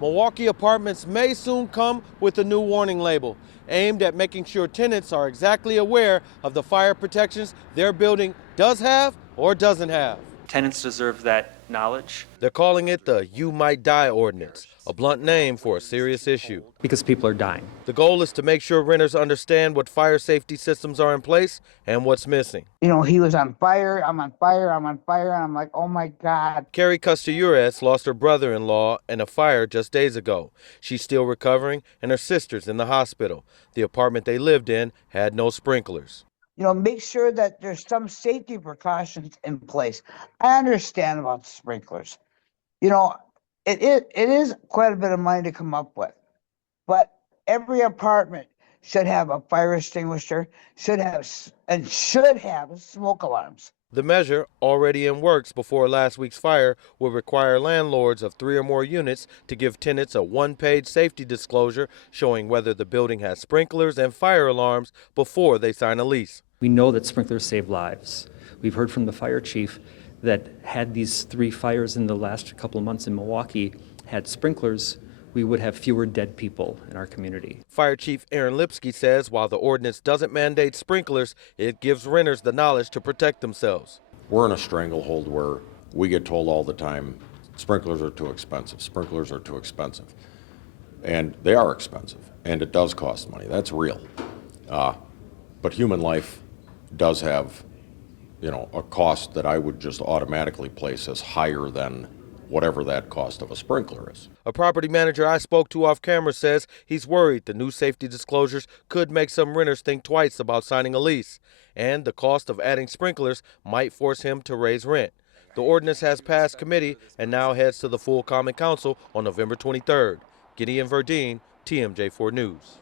Milwaukee apartments may soon come with a new warning label aimed at making sure tenants are exactly aware of the fire protections their building does have or doesn't have. Tenants deserve that knowledge. They're calling it the "You Might Die Ordinance," a blunt name for a serious issue. Because people are dying. The goal is to make sure renters understand what fire safety systems are in place and what's missing. You know, he was on fire, I'm on fire, I'm on fire, and I'm like, oh my God. Carrie Custures lost her brother-in-law in a fire just days ago. She's still recovering, and her sister's in the hospital. The apartment they lived in had no sprinklers. You know, make sure that there's some safety precautions in place. I understand about sprinklers. You know, it is quite a bit of money to come up with, but every apartment should have a fire extinguisher, should have smoke alarms. The measure, already in works before last week's fire, will require landlords of 3 or more units to give tenants a one-page safety disclosure showing whether the building has sprinklers and fire alarms before they sign a lease. We know that sprinklers save lives. We've heard from the fire chief that had these 3 fires in the last couple of months in Milwaukee had sprinklers, we would have fewer dead people in our community. Fire Chief Aaron Lipsky says while the ordinance doesn't mandate sprinklers, it gives renters the knowledge to protect themselves. We're in a stranglehold where we get told all the time, sprinklers are too expensive, sprinklers are too expensive. And they are expensive, and it does cost money, that's real. But human life does have, you know, a cost that I would just automatically place as higher than whatever that cost of a sprinkler is. A property manager I spoke to off camera says he's worried the new safety disclosures could make some renters think twice about signing a lease, and the cost of adding sprinklers might force him to raise rent. The ordinance has passed committee and now heads to the full Common Council on November 23rd. Gideon Verdeen, TMJ4 News.